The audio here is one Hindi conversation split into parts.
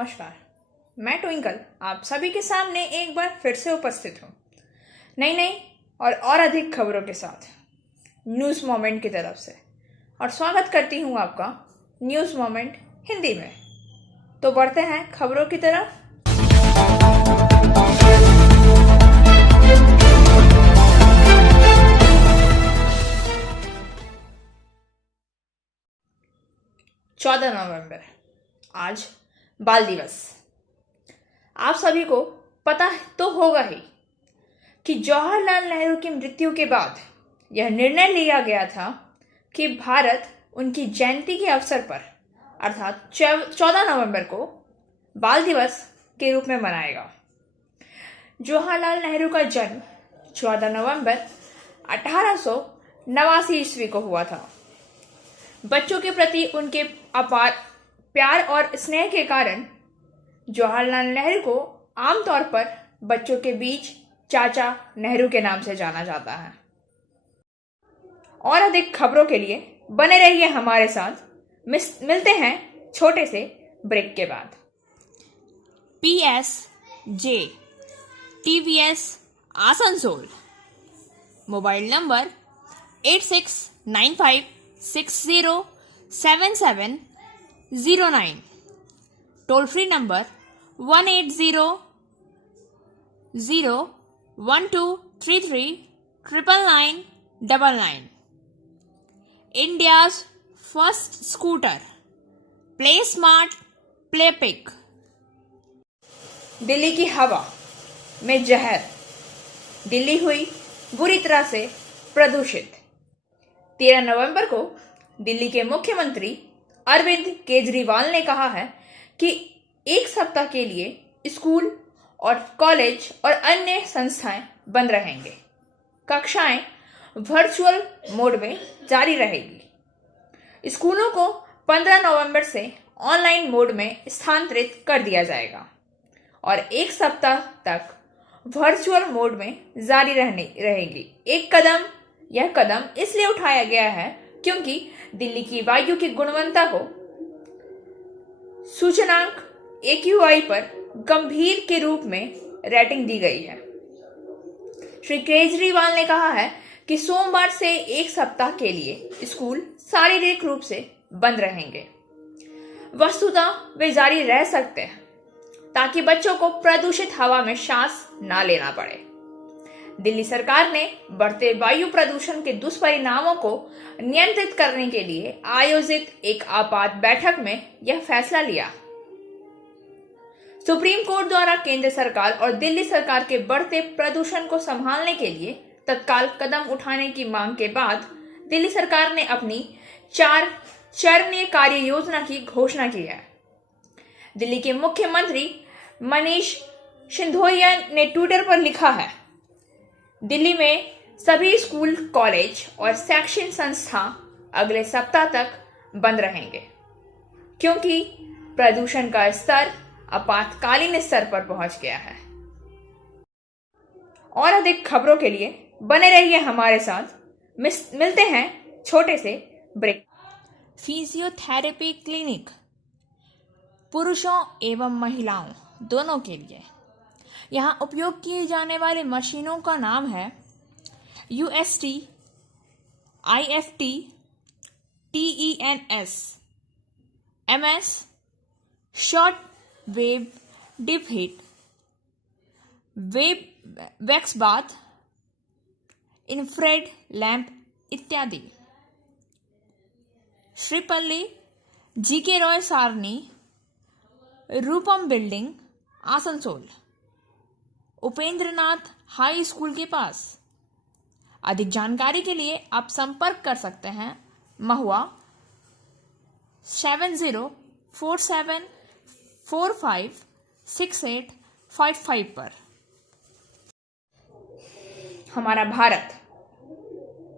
नमस्कार। मैं ट्विंकल आप सभी के सामने एक बार फिर से उपस्थित हूँ नई और अधिक खबरों के साथ न्यूज़ मोमेंट की तरफ से, और स्वागत करती हूँ आपका न्यूज़ मोमेंट हिंदी में। तो बढ़ते हैं खबरों की तरफ। चौदह नवंबर आज बाल दिवस। आप सभी को पता तो होगा ही कि जवाहरलाल नेहरू की मृत्यु के बाद यह निर्णय लिया गया था कि भारत उनकी जयंती के अवसर पर अर्थात 14 नवंबर को बाल दिवस के रूप में मनाएगा। जवाहरलाल नेहरू का जन्म 14 नवंबर 1889 ईस्वी को हुआ था। बच्चों के प्रति उनके अपार प्यार और स्नेह के कारण जवाहरलाल नेहरू को आमतौर पर बच्चों के बीच चाचा नेहरू के नाम से जाना जाता है। और अधिक खबरों के लिए बने रहिए हमारे साथ। मिलते हैं छोटे से ब्रेक के बाद। PSJ TVS Asansol, mobile number 8695607709, toll free number 1800123399999। India's first scooter, play smart play pick. Delhi की हवा में जहर, दिल्ली हुई बुरी तरह से प्रदूषित। 13 नवंबर को दिल्ली के मुख्यमंत्री अरविंद केजरीवाल ने कहा है कि एक सप्ताह के लिए स्कूल और कॉलेज और अन्य संस्थाएं बंद रहेंगे। कक्षाएं वर्चुअल मोड में जारी रहेगी। स्कूलों को 15 नवंबर से ऑनलाइन मोड में स्थानांतरित कर दिया जाएगा और एक सप्ताह तक वर्चुअल मोड में जारी रहेगी। यह कदम इसलिए उठाया गया है क्योंकि दिल्ली की वायु की गुणवत्ता को सूचकांक AQI पर गंभीर के रूप में रेटिंग दी गई है। श्री केजरीवाल ने कहा है कि सोमवार से एक सप्ताह के लिए स्कूल शारीरिक रूप से बंद रहेंगे। वस्तुतः वे जारी रह सकते हैं ताकि बच्चों को प्रदूषित हवा में सांस ना लेना पड़े। दिल्ली सरकार ने बढ़ते वायु प्रदूषण के दुष्परिणामों को नियंत्रित करने के लिए आयोजित एक आपात बैठक में यह फैसला लिया। सुप्रीम कोर्ट द्वारा केंद्र सरकार और दिल्ली सरकार के बढ़ते प्रदूषण को संभालने के लिए तत्काल कदम उठाने की मांग के बाद दिल्ली सरकार ने अपनी 4 चरणीय कार्य योजना की घोषणा की है। दिल्ली के मुख्यमंत्री मनीष सिसोदिया ने ट्विटर पर लिखा है, दिल्ली में सभी स्कूल, कॉलेज और शैक्षणिक संस्था अगले सप्ताह तक बंद रहेंगे क्योंकि प्रदूषण का स्तर आपातकालीन स्तर पर पहुंच गया है। और अधिक खबरों के लिए बने रहिए हमारे साथ। मिलते हैं छोटे से ब्रेक। फिजियोथेरेपी क्लिनिक पुरुषों एवं महिलाओं दोनों के लिए। यहाँ उपयोग किए जाने वाली मशीनों का नाम है UST, IFT, TENS, MS, short wave deep heat, web wax bath, infrared lamp इत्यादि। Sripally GK Roy Sarani, Rupam building, Asansol, Upendranath high school के पास। अधिक जानकारी के लिए आप संपर्क कर सकते हैं महुआ 7047456855 पर। हमारा भारत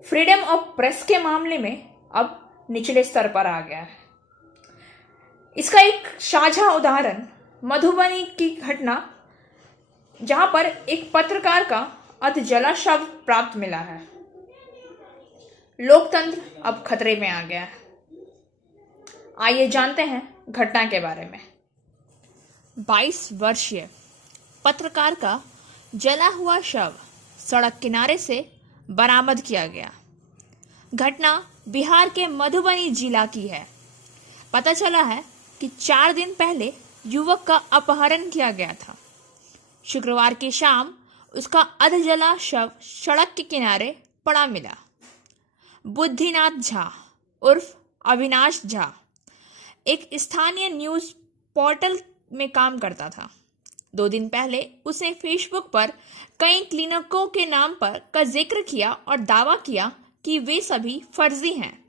फ्रीडम ऑफ प्रेस के मामले में अब निचले स्तर पर आ गया है। इसका एक साझा उदाहरण मधुबनी की घटना, जहां पर एक पत्रकार का अधजला शव प्राप्त मिला है। लोकतंत्र अब खतरे में आ गया है। आइए जानते हैं घटना के बारे में। 22 वर्षीय पत्रकार का जला हुआ शव सड़क किनारे से बरामद किया गया। घटना बिहार के मधुबनी जिला की है। पता चला है कि 4 दिन पहले युवक का अपहरण किया गया था। शुक्रवार की शाम उसका अध जला शव सड़क के किनारे पड़ा मिला। बुद्धिनाथ झा उर्फ अविनाश झा एक स्थानीय न्यूज पोर्टल में काम करता था। 2 दिन पहले उसने फेसबुक पर कई क्लिनिकों के नाम पर का जिक्र किया और दावा किया कि वे सभी फर्जी हैं।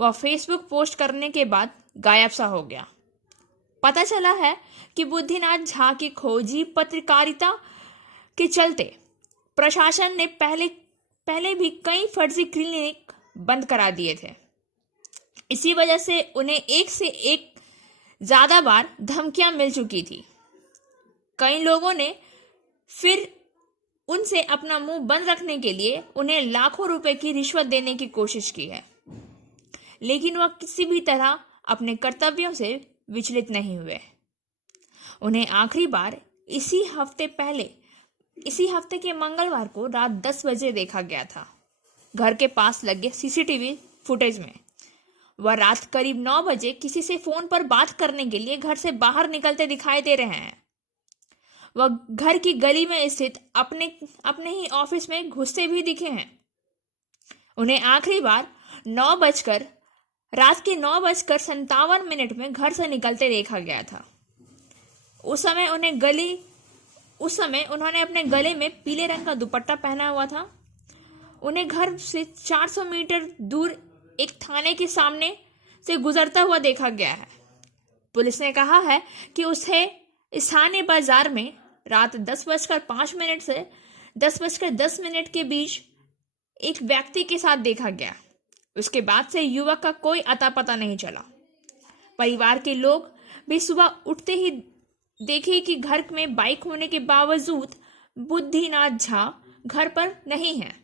वह फेसबुक पोस्ट करने के बाद गायब सा हो गया। पता चला है कि बुद्धिनाथ झा की खोजी पत्रकारिता के चलते प्रशासन ने पहले भी कई फर्जी क्लिनिक बंद करा दिए थे। इसी वजह से उन्हें एक से एक ज्यादा बार धमकियां मिल चुकी थी। कई लोगों ने फिर उनसे अपना मुंह बंद रखने के लिए उन्हें लाखों रुपए की रिश्वत देने की कोशिश की है, लेकिन वह किसी भी तरह अपने कर्तव्यों से विचलित नहीं हुए। उन्हें आखिरी बार इसी हफ्ते के मंगलवार को रात 10 बजे देखा गया था। घर के पास लगे सीसीटीवी फुटेज में वह रात करीब 9 बजे किसी से फोन पर बात करने के लिए घर से बाहर निकलते दिखाई दे रहे हैं। वह घर की गली में स्थित अपने ही ऑफिस में घुसते भी दिखे हैं। उन्हें आखिरी बार रात के 9:57 में घर से निकलते देखा गया था। उस समय उन्होंने अपने गले में पीले रंग का दुपट्टा पहना हुआ था। उन्हें घर से 400 मीटर दूर एक थाने के सामने से गुजरता हुआ देखा गया है। पुलिस ने कहा है कि उसे स्थानीय बाजार में रात 10:05 से 10:10 के बीच एक व्यक्ति के साथ देखा गया। उसके बाद से युवक का कोई अता पता नहीं चला। परिवार के लोग भी सुबह उठते ही देखे कि घर में बाइक होने के बावजूद बुद्धिनाथ झा घर पर नहीं है।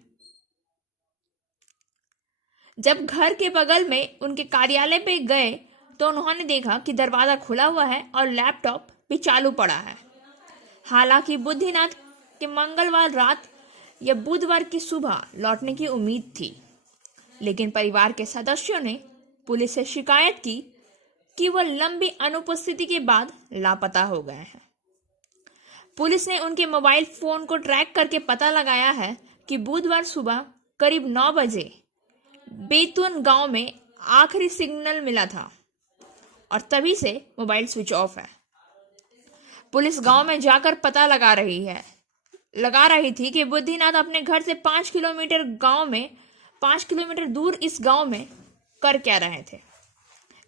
जब घर के बगल में उनके कार्यालय पे गए तो उन्होंने देखा कि दरवाजा खुला हुआ है और लैपटॉप भी चालू पड़ा है। हालांकि बुद्धिनाथ के मंगलवार रात या बुधवार की सुबह लौटने की उम्मीद थी, लेकिन परिवार के सदस्यों ने पुलिस से शिकायत की कि वह लंबी अनुपस्थिति के बाद लापता हो गए हैं। पुलिस ने उनके मोबाइल फोन को ट्रैक करके पता लगाया है कि बुधवार सुबह करीब 9 बजे बेतुन गांव में आखिरी सिग्नल मिला था और तभी से मोबाइल स्विच ऑफ है। पुलिस गांव में जाकर पता लगा रही थी कि बुद्धिनाथ अपने घर से 5 किलोमीटर दूर इस गांव में कर क्या रहे थे,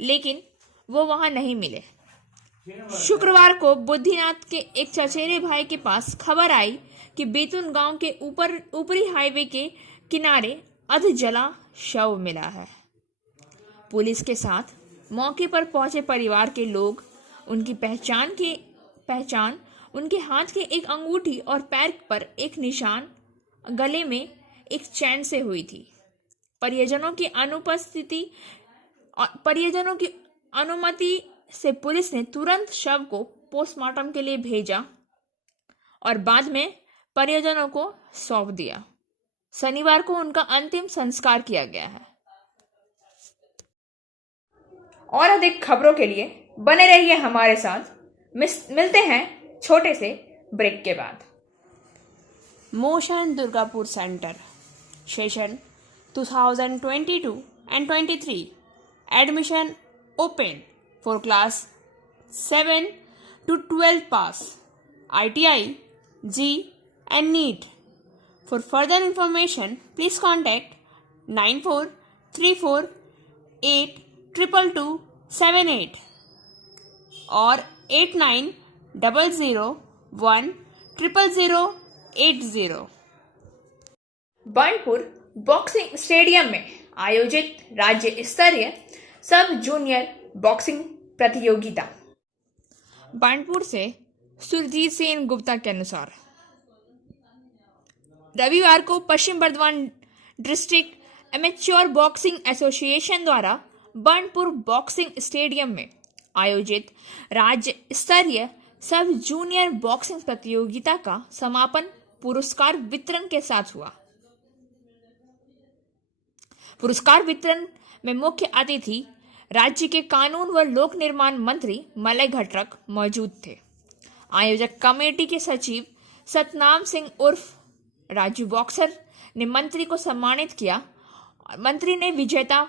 लेकिन वो वहां नहीं मिले। शुक्रवार को बुद्धिनाथ के एक चचेरे भाई के पास खबर आई कि बेतुन गांव के ऊपरी हाईवे के किनारे अध जला शव मिला है। पुलिस के साथ मौके पर पहुंचे परिवार के लोग उनकी पहचान उनके हाथ के एक अंगूठी और पैर पर एक निशान, गले में एक चैन से हुई थी। परिजनों की अनुमति से पुलिस ने तुरंत शव को पोस्टमार्टम के लिए भेजा और बाद में परिजनों को सौंप दिया। शनिवार को उनका अंतिम संस्कार किया गया है। और अधिक खबरों के लिए बने रहिए हमारे साथ। मिलते हैं छोटे से ब्रेक के बाद। Motion Durgapur centre session 2022 and 23 admission open for class 7 to 12 pass, ITI, G and NEET. For further information, please contact 9434822278 or 8900010080. Banpur boxing stadium में आयोजित राज्य स्तरीय सब जूनियर बॉक्सिंग प्रतियोगिता। बानपुर से सुरजीत सेन गुप्ता के अनुसार रविवार को पश्चिम Bardhaman district amateur boxing association द्वारा बानपुर बॉक्सिंग स्टेडियम में आयोजित राज्य स्तरीय सब जूनियर बॉक्सिंग प्रतियोगिता का समापन पुरस्कार वितरण के साथ हुआ। पुरस्कार वितरण में मुख्य अतिथि राज्य के कानून व लोक निर्माण मंत्री मलय घटक मौजूद थे। आयोजक कमेटी के सचिव सतनाम सिंह उर्फ राजू बॉक्सर ने मंत्री को सम्मानित किया। मंत्री ने विजेता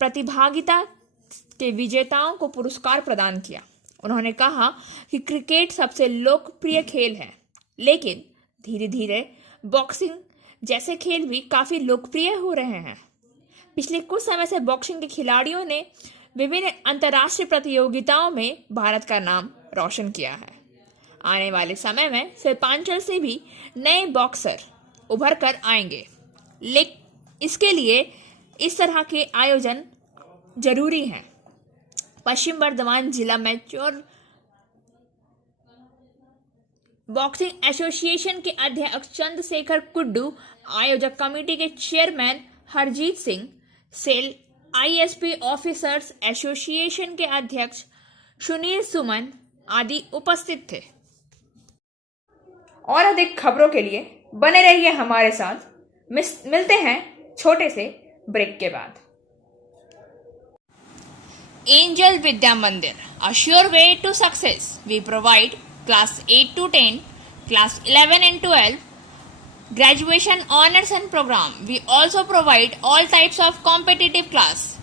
प्रतिभागिता के विजेताओं को पुरस्कार प्रदान किया। उन्होंने कहा कि क्रिकेट सबसे लोकप्रिय खेल है, लेकिन धीरे धीरे बॉक्सिंग जैसे खेल भी काफी लोकप्रिय हो रहे हैं। पिछले कुछ समय से बॉक्सिंग के खिलाड़ियों ने विभिन्न अंतर्राष्ट्रीय प्रतियोगिताओं में भारत का नाम रोशन किया है। आने वाले समय में शिल्पांचल से भी नए बॉक्सर उभर कर आएंगे, लेकिन इसके लिए इस तरह के आयोजन जरूरी हैं। पश्चिम बर्धमान जिला मैच्योर बॉक्सिंग एसोसिएशन के अध्यक्ष चंद्रशेखर कुड्डू, आयोजक कमेटी के chairman Harjeet Singh, SAIL ISP officers association के अध्यक्ष सुनील सुमन आदि उपस्थित थे। और अधिक खबरों के लिए बने रहिए हमारे साथ। मिलते हैं छोटे से ब्रेक के बाद। एंजल विद्या मंदिर, a sure way to success. We provide class 8 to 10, class 11 and 12, graduation honors and program. We also provide all types of competitive class.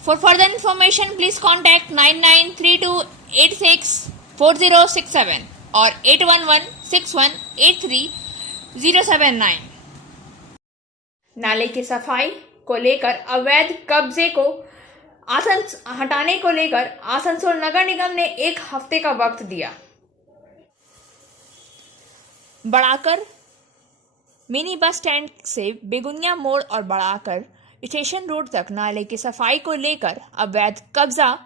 For further information, please contact 9932864067 or 8116183079. नाले की सफाई को लेकर अवैध कब्जे को हटाने को लेकर आसनसोल नगर निगम ने 1 हफ्ते का वक्त दिया। बढ़ाकर मिनी बस स्टैंड से बेगुनिया मोड़ और बढ़ाकर स्टेशन रोड तक नाले की सफाई को लेकर अवैध कब्जा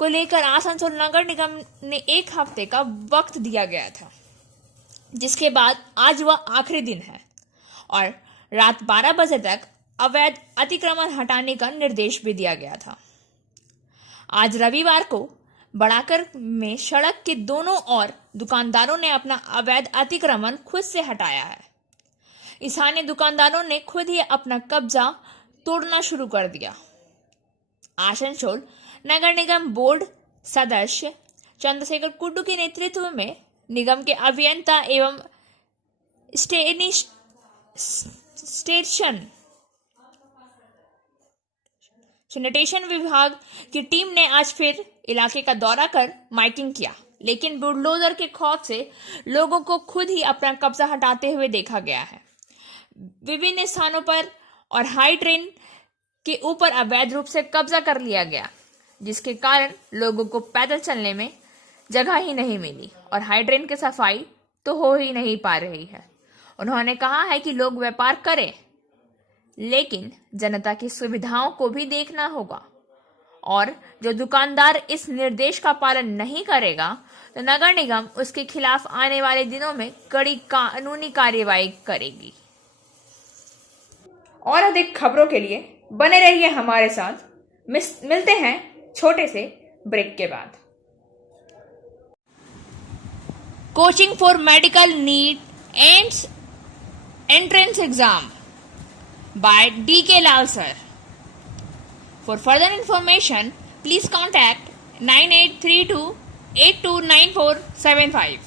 को लेकर आसनसोल नगर निगम ने 1 हफ्ते का वक्त दिया गया था, जिसके बाद आज वह आखिरी दिन है और रात 12 बजे तक अवैध अतिक्रमण हटाने का निर्देश भी दिया गया था। आज रविवार को बढ़ाकर में सड़क के दोनों ओर दुकानदारों ने अपना अवैध अतिक्रमण खुद से हटाया है। स्थानीय दुकानदारों ने खुद ही अपना कब्जा तोड़ना शुरू कर दिया। आसनसोल नगर निगम बोर्ड सदस्य चंद्रशेखर कुड्डू के नेतृत्व में निगम के अभियंता एवं सैनिटेशन विभाग की टीम ने आज फिर इलाके का दौरा कर माइकिंग किया, लेकिन बुलडोजर के खौफ से लोगों को खुद ही अपना कब्जा हटाते हुए देखा गया है। विभिन्न स्थानों पर और हाई ट्रेन के ऊपर अवैध रूप से कब्जा कर लिया गया, जिसके कारण लोगों को पैदल चलने में जगह ही नहीं मिली और हाई ट्रेन की सफाई तो हो ही नहीं पा रही है। उन्होंने कहा है कि लोग व्यापार करें, लेकिन जनता की सुविधाओं को भी देखना होगा और जो दुकानदार इस निर्देश का पालन नहीं करेगा तो नगर निगम उसके खिलाफ आने वाले दिनों में कड़ी कानूनी कार्यवाही करेगी। और अधिक खबरों के लिए बने रहिए हमारे साथ। मिलते हैं छोटे से ब्रेक के बाद। Coaching for medical neat and entrance exam by D.K. Lal sir. For further information, please contact 9832829475.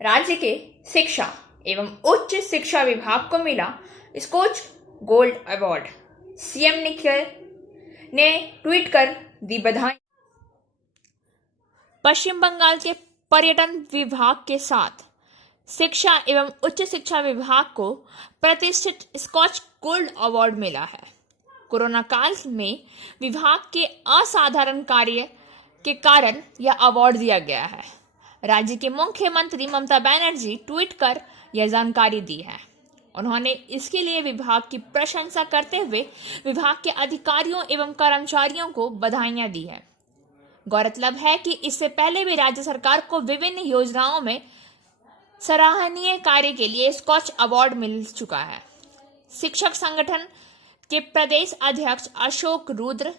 राज्य के शिक्षा एवं उच्च शिक्षा विभाग को मिला स्कॉच गोल्ड अवार्ड। सीएम ने ट्वीट कर दी बधाई। पश्चिम बंगाल के पर्यटन विभाग के साथ शिक्षा एवं उच्च शिक्षा विभाग को प्रतिष्ठित स्कॉच गोल्ड अवार्ड मिला है। कोरोना काल में विभाग के असाधारण कार्य के कारण यह अवार्ड दिया गया है। राज्य के मुख्यमंत्री ममता बनर्जी ट्वीट कर यह जानकारी दी है। उन्होंने इसके लिए विभाग की प्रशंसा करते हुए विभाग के अधिकारियों एवं कर्मचारियों को बधाइयां दी है। गौरतलब है कि इससे पहले भी राज्य सरकार को विभिन्न योजनाओं में सराहनीय कार्य के लिए स्कॉच अवार्ड मिल चुका है। शिक्षक संगठन के प्रदेश अध्यक्ष अशोक रुद्र,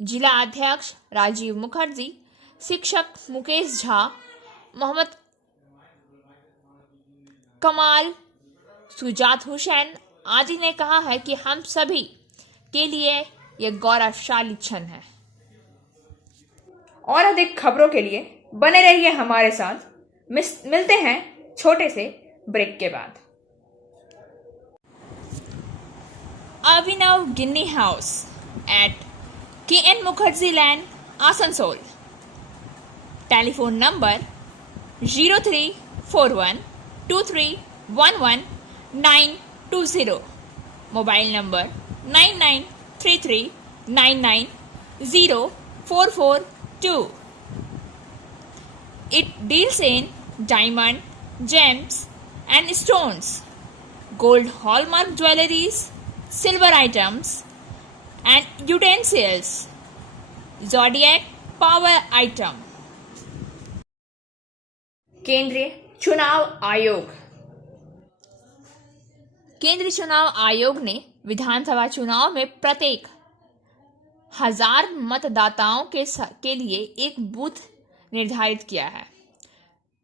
जिला अध्यक्ष राजीव मुखर्जी, शिक्षक मुकेश झा, मोहम्मद कमाल, सुजात हुसैन आदि ने कहा है कि हम सभी के लिए यह गौरवशाली क्षण है। और अधिक खबरों के लिए बने रहिए हमारे साथ। मिलते हैं छोटे से ब्रेक के बाद। Abhinav Ginni house at KN Mukherjee land, Asansol. Telephone number 03412311 mobile number 9933990442। It deals in diamond, gems and stones, gold hallmark jewelries, silver items and utensils, zodiac power item। केंद्रीय चुनाव आयोग। केंद्रीय चुनाव आयोग ने विधानसभा चुनाव में प्रत्येक 1000 मतदाताओं के लिए एक बूथ निर्धारित किया है।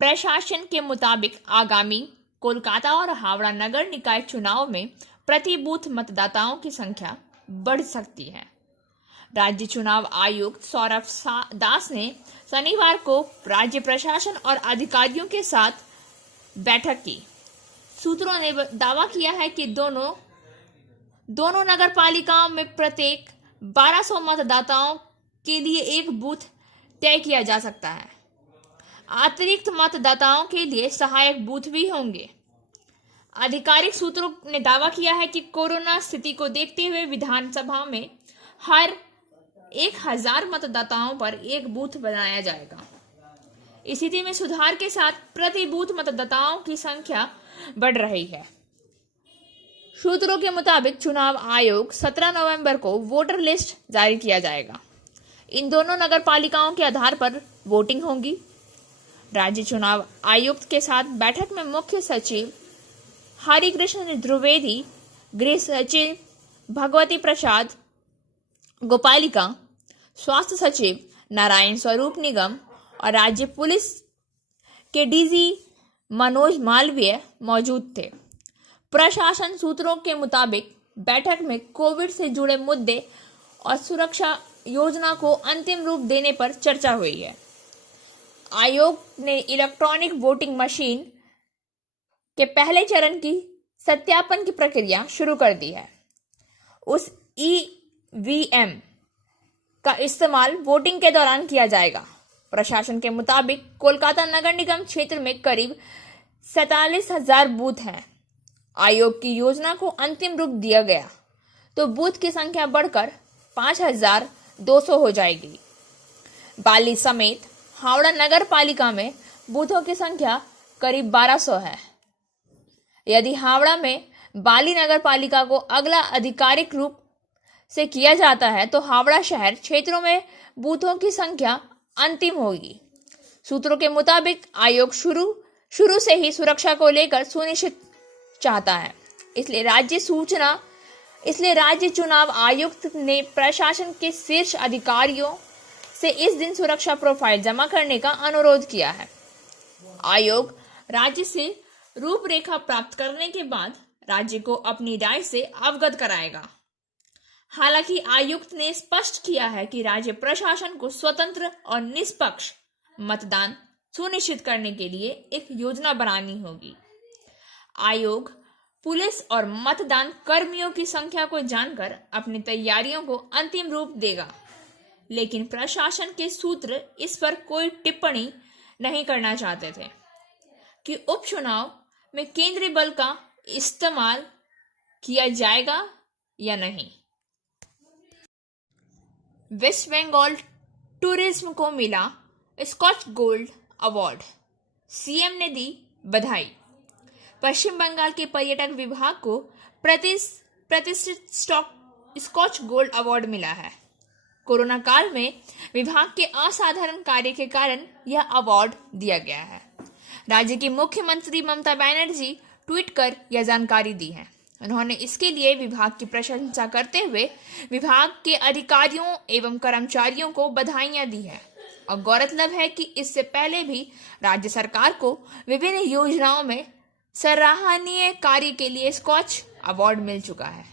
प्रशासन के मुताबिक आगामी कोलकाता और हावड़ा नगर निकाय चुनाव में प्रति बूथ मतदाताओं की संख्या बढ़ सकती है। राज्य चुनाव आयुक्त सौरभ दास ने शनिवार को राज्य प्रशासन और अधिकारियों के साथ बैठक की। सूत्रों ने दावा किया है कि दोनों नगर पालिकाओं में प्रत्येक 1200 मतदाताओं के लिए एक बूथ तय किया जा सकता है। अतिरिक्त मतदाताओं के लिए सहायक बूथ भी होंगे। आधिकारिक सूत्रों ने दावा किया है कि कोरोना स्थिति को देखते हुए विधानसभा में हर 1000 मतदाताओं पर एक बूथ बनाया जाएगा। स्थिति में सुधार के साथ प्रति बूथ मतदाताओं की संख्या बढ़ रही है। सूत्रों के मुताबिक चुनाव आयोग 17 नवंबर को वोटर लिस्ट जारी किया जाएगा। इन दोनों नगर पालिकाओं के आधार पर वोटिंग होगी। राज्य चुनाव आयुक्त के साथ बैठक में मुख्य सचिव हरिकृष्ण द्विवेदी, गृह सचिव भगवती प्रसाद गोपालिका, स्वास्थ्य सचिव नारायण स्वरूप निगम और राज्य पुलिस के डीजी मनोज मालवीय मौजूद थे। प्रशासन सूत्रों के मुताबिक बैठक में कोविड से जुड़े मुद्दे और सुरक्षा योजना को अंतिम रूप देने पर चर्चा हुई है। आयोग ने इलेक्ट्रॉनिक वोटिंग मशीन के पहले चरण की सत्यापन की प्रक्रिया शुरू कर दी है। उस EVM का इस्तेमाल वोटिंग के दौरान किया जाएगा। प्रशासन के मुताबिक कोलकाता नगर निगम क्षेत्र में करीब 47,000 बूथ हैं। आयोग की योजना को अंतिम रूप दिया गया तो बूथ की संख्या बढ़कर 5,200 हो जाएगी। बाली समेत हावड़ा नगर पालिका में बूथों की संख्या करीब 1200 है। यदि हावड़ा में बाली नगर पालिका को अगला आधिकारिक रूप से किया जाता है तो हावड़ा शहर क्षेत्रों में बूथों की संख्या अंतिम होगी। सूत्रों के मुताबिक आयोग शुरू से ही सुरक्षा को लेकर सुनिश्चित चाहता है। इसलिए राज्य चुनाव आयुक्त ने प्रशासन के शीर्ष अधिकारियों से इस दिन सुरक्षा प्रोफाइल जमा करने का अनुरोध किया है। आयोग राज्य से रूपरेखा प्राप्त करने के बाद राज्य को अपनी राय से अवगत कराएगा। हालांकि आयुक्त ने स्पष्ट किया है कि राज्य प्रशासन को स्वतंत्र और निष्पक्ष मतदान सुनिश्चित करने के लिए एक योजना बनानी होगी। आयोग पुलिस और मतदान कर्मियों की संख्या को जानकर अपनी तैयारियों को अंतिम रूप देगा, लेकिन प्रशासन के सूत्र इस पर कोई टिप्पणी नहीं करना चाहते थे कि उपचुनाव में केंद्रीय बल का इस्तेमाल किया जाएगा या नहीं। वेस्ट बंगाल टूरिज्म को मिला स्कॉच गोल्ड अवार्ड, सीएम ने दी बधाई। पश्चिम बंगाल के पर्यटन विभाग को प्रतिष्ठित स्कॉच गोल्ड अवार्ड मिला है। कोरोना काल में विभाग के असाधारण कार्य के कारण यह अवार्ड दिया गया है। राज्य की मुख्यमंत्री ममता बनर्जी ट्वीट कर यह जानकारी दी है। उन्होंने इसके लिए विभाग की प्रशंसा करते हुए विभाग के अधिकारियों एवं कर्मचारियों को बधाइयां दी है। और गौरतलब है कि इससे पहले भी राज्य सरकार को विभिन्न योजनाओं में सराहनीय कार्य के लिए स्कॉच अवार्ड मिल चुका है।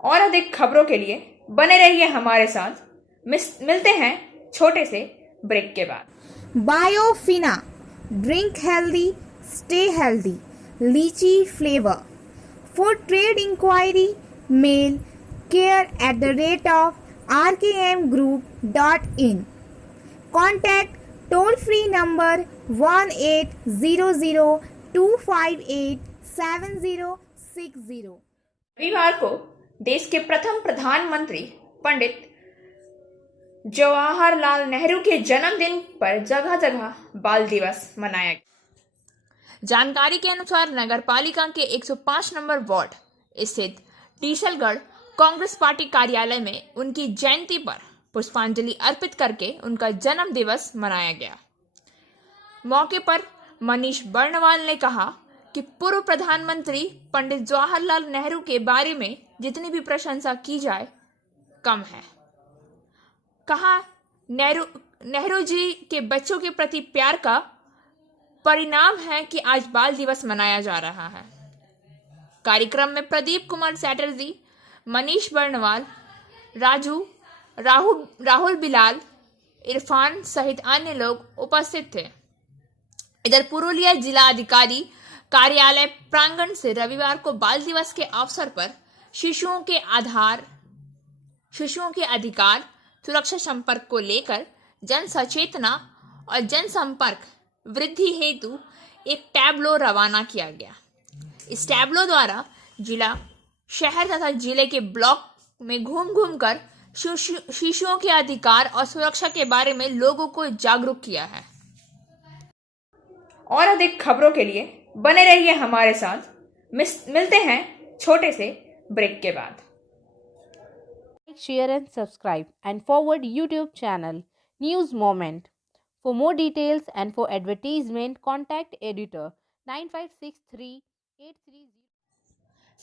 और अधिक खबरों के लिए बने रहिए हमारे साथ। मिलते हैं छोटे से ब्रेक के बाद। Biofina, drink healthy, stay healthy. Lychee flavor. For trade inquiry, mail care@rkmgroup.in. Contact toll free number 1800-258-7060. रविवार को देश के प्रथम प्रधानमंत्री पंडित जवाहरलाल नेहरू के जन्मदिन पर जगह जगह बाल दिवस मनाया गया। जानकारी के अनुसार नगर पालिका के 105 नंबर वार्ड स्थित टीसलगढ़ कांग्रेस पार्टी कार्यालय में उनकी जयंती पर पुष्पांजलि अर्पित करके उनका जन्म दिवस मनाया गया। मौके पर मनीष बर्णवाल ने कहा कि पूर्व प्रधानमंत्री पंडित जवाहरलाल नेहरू के बारे में जितनी भी प्रशंसा की जाए कम है। कहा नेहरू जी के बच्चों के प्रति प्यार का परिणाम है कि आज बाल दिवस मनाया जा रहा है। कार्यक्रम में प्रदीप कुमार चैटर्जी, मनीष बर्णवाल, राहुल बिलाल, इरफान सहित अन्य लोग उपस्थित थे। इधर पुरुलिया जिला अधिकारी कार्यालय प्रांगण से रविवार को बाल दिवस के अवसर पर शिशुओं के अधिकार सुरक्षा संपर्क को लेकर जन सचेतना और जनसंपर्क वृद्धि हेतु एक टैबलो रवाना किया गया। इस टैबलो द्वारा जिला, शहर तथा जिले के ब्लॉक में घूम कर शिशुओं के अधिकार और सुरक्षा के बारे में लोगों को जागरूक किया है। और अधिक खबरों के लिए बने रहिए हमारे साथ। मिलते हैं छोटे से ब्रेक के बाद। Like, share and subscribe and forward YouTube channel News Moment. For more details and for advertisement, contact editor 956383.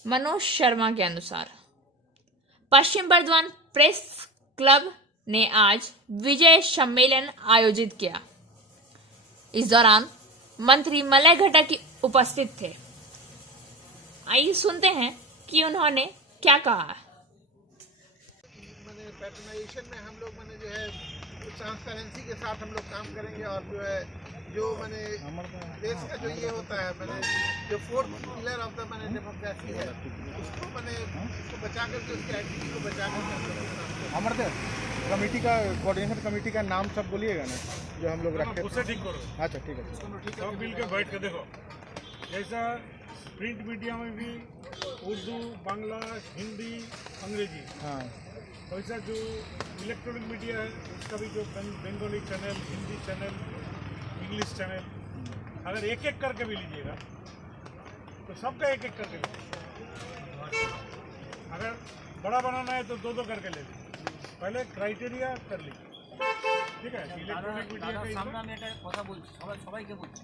Manoj Sharma के अनुसार पश्चिम बर्धमान प्रेस क्लब ने आज विजय सम्मेलन आयोजित किया। इस दौरान मंत्री मलय घटा की उपस्थित थे। आइए सुनते हैं कि उन्होंने क्या कहा। पैटर्नाइजेशन में हम लोग जो है ट्रांसपेरेंसी के साथ हम लोग काम करेंगे और जो देश का जो ये होता है जो fourth pillar of the democracy है उसको बचा करके उसकी आइडेंटिटी को बचा करके अमरदेव कमेटी का कोऑर्डिनेशन कमेटी का नाम सब बोलिएगा ना जो हम लोग रखते हैं। उससे ठीक करो। अच्छा ठीक है। सब मिल के बैठ के देखो, जैसा प्रिंट मीडिया में भी उर्दू, बांग्ला, हिंदी, अंग्रेजी, हाँ वैसा जो इलेक्ट्रॉनिक मीडिया है उसका भी जो Bengali channel, Hindi channel, English channel, अगर एक एक करके भी लीजिएगा तो सबका एक एक करके लीजिए। अगर बड़ा बनाना है तो दो दो करके ले लीजिए। पहले क्राइटेरिया कर लीजिए, ঠিক আছে। ইলেকট্রনিক মিডিয়াকে সামনে আমি একটা কথা বলছি, সবাইকে বলছি,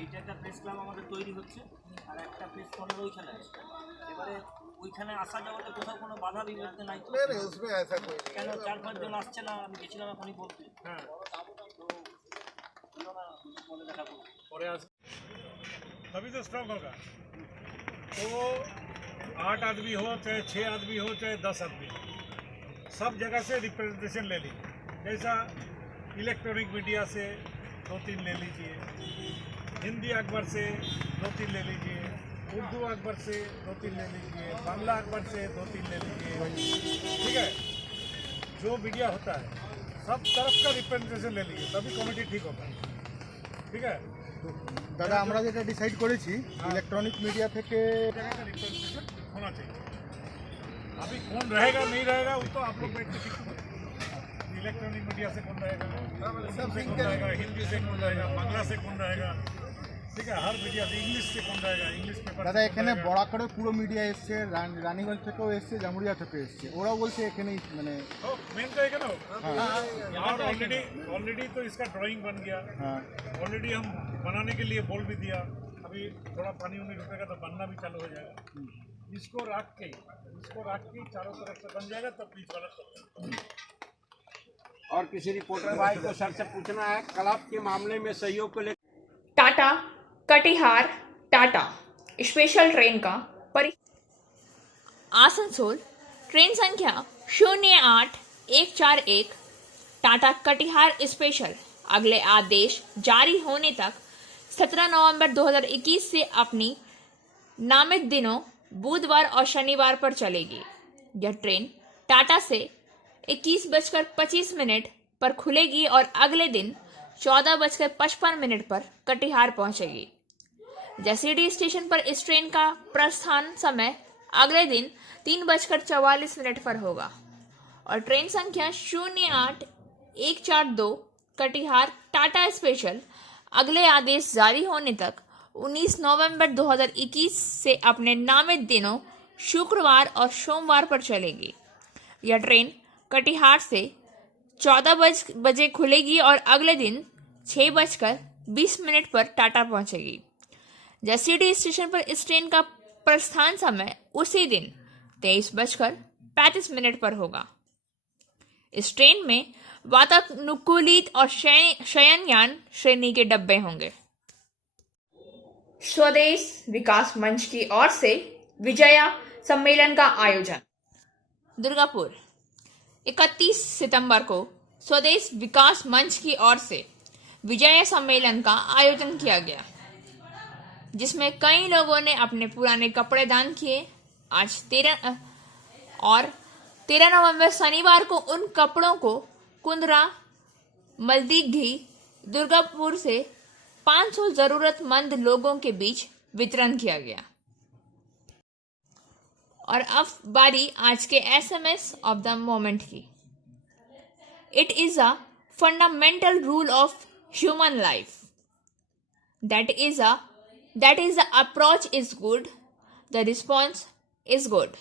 এইটা একটা প্রেস ক্লাব আমাদের তৈরি হচ্ছে আর একটা প্রেস কর্নার ওইখানে আছে। এবারে ওইখানে আসা যাওয়াতে কোথাও কোনো বাধা বিঘ্ন নাই তো? কেন 4-5 জন আসছে না? আমি গেছিলাম এখনই বলতে। হ্যাঁ, তো বলে দেখা করবো পরে আস, तभी तो स्ट्रॉन्ग होगा। तो 8 आदमी हो, चाहे 6 आदमी हो, चाहे 10 आदमी हो, सब जगह से रिप्रेजेंटेशन ले लीजिए। जैसा इलेक्ट्रॉनिक मीडिया से 2-3 ले लीजिए, हिंदी अखबार से 2-3 ले लीजिए, उर्दू अखबार से 2-3 ले लीजिए, बांग्ला अखबार से 2-3 ले लीजिए, ठीक है। जो मीडिया होता है सब तरफ का रिप्रेजेंटेशन ले लीजिए, तभी कमेटी ठीक होगा, ठीक है। দাদা আমরা যেটা ডিসাইড করেছি ইলেকট্রনিক মিডিয়া থেকে रिप्रेजेंटेशन होना चाहिए। अभी कौन रहेगा नहीं रहेगा वो तो आप लोग बैठ के ठीक करेंगे। इलेक्ट्रॉनिक मीडिया से कौन रहेगा, सब से कौन रहेगा, हिंदी से कौन रहेगा, बांग्ला से कौन रहेगा, ठीक है, हर मीडिया से, इंग्लिश से कौन रहेगा, इंग्लिश पेपर। দাদা এখানে বড়া করে পুরো মিডিয়া এসছে, রানীগঞ্জ থেকেও এসছে, জামুরিয়া থেকে এসছে, ওরাও বলছে এখানেই मेन तो है ना। और ऑलरेडी तो इसका ड्राइंग बन गया। हाँ ऑलरेडी हम बनाने के लिए बोल भी दिया, अभी थोड़ा पानी उनी रुकेगा तो बनना भी चालू हो जाएगा। इसको रख के चारों तरफ से बन जाएगा तब बीच वाला सब। और किसी रिपोर्टर भाई को सर से पूछना है क्लब के मामले में सहयोग को लेकर। टाटा कटिहार टाटा स्पेशल ट्रेन का आसनसोल ट्रेन संख्या 08141 टाटा कटिहार स्पेशल अगले आदेश जारी होने तक 17 नवंबर 2021 से अपनी नामित दिनों बुधवार और शनिवार पर चलेगी। यह ट्रेन टाटा से 21:25 पर खुलेगी और अगले दिन 14:55 पर कटिहार पहुंचेगी। जसीडीह स्टेशन पर इस ट्रेन का प्रस्थान समय अगले दिन 3:44 पर होगा और ट्रेन संख्या 08142 कटिहार टाटा स्पेशल अगले आदेश जारी होने तक 19 नवंबर 2021 से अपने नामित दिनों शुक्रवार और सोमवार पर चलेगी। यह ट्रेन कटिहार से 14 बजे खुलेगी और अगले दिन 6:20 पर टाटा पहुंचेगी। जसीडीह स्टेशन पर इस ट्रेन का प्रस्थान समय उसी दिन 23:35 पर होगा। इस ट्रेन में वातानुकूलित और शयनयान श्रेणी के डब्बे होंगे। स्वदेश विकास मंच की ओर से विजया सम्मेलन का आयोजन। दुर्गापुर 31 सितंबर को स्वदेश विकास मंच की ओर से विजय सम्मेलन का आयोजन किया गया, जिसमें कई लोगों ने अपने पुराने कपड़े दान किए। आज 13 नवंबर शनिवार को उन कपड़ों को कुंदरा मलदीघी दुर्गापुर से 500 जरूरतमंद लोगों के बीच वितरण किया गया। और अब बारी आज के एसएमएस ऑफ द मोमेंट की। It is a fundamental rule of human life that is the approach is good, the response is good।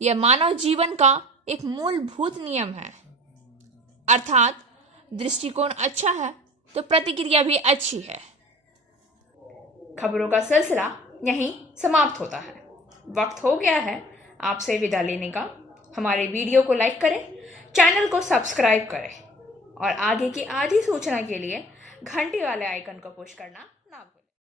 यह मानव जीवन का एक मूलभूत नियम है, अर्थात दृष्टिकोण अच्छा है तो प्रतिक्रिया भी अच्छी है। खबरों का सिलसिला यहीं समाप्त होता है। वक्त हो गया है आपसे विदा लेने का। हमारे वीडियो को लाइक करें, चैनल को सब्सक्राइब करें और आगे की आधी सूचना के लिए घंटी वाले आइकन को पुश करना